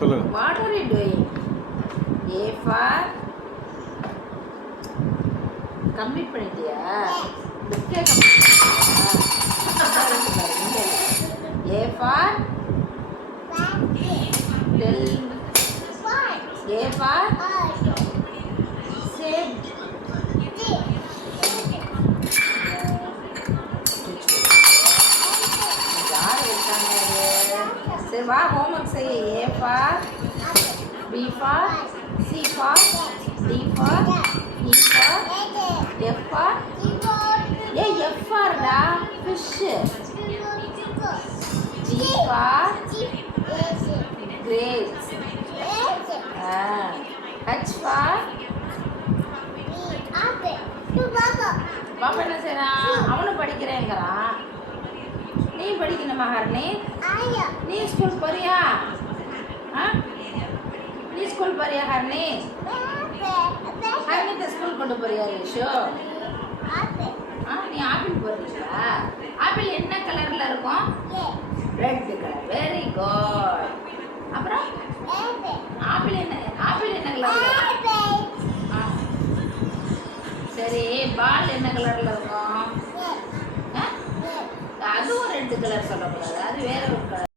சொல்லுங்க. What are you doing? A for complete பண்ணிட்டியா? புக்கே கம்ப்ளீட் பண்ணிட்டியா? A for tell. A for say. சரி வா ஹோம்ஒர்க் செய்ய. A for B for C for D for E for F for F for டா fish. G for grapes. H for பாப்பா என்ன செய்றான்? அவனும் படிக்கிறேங்கிறான். நீ படிக்கணுமா ஹரணி? நீ ஸ்கூல் போறியா? நீ ஸ்கூல் போறியா ஹரணி? ஹரணி ஸ்கூல் கொண்டு போறியா ரிஷு? நீ ஆப்பிள் போறீங்களா? ஆப்பிள் என்ன கலர்ல இருக்கும்? Red colour. Very good. அப்புறம் ஆப்பிள் என்ன கலர்ல? சரி பால் என்ன கலர்ல இருக்கும்? அதுவும் ரெட் கலர் சொல்லக்கூடாது, அது வேற ஒரு கலர்.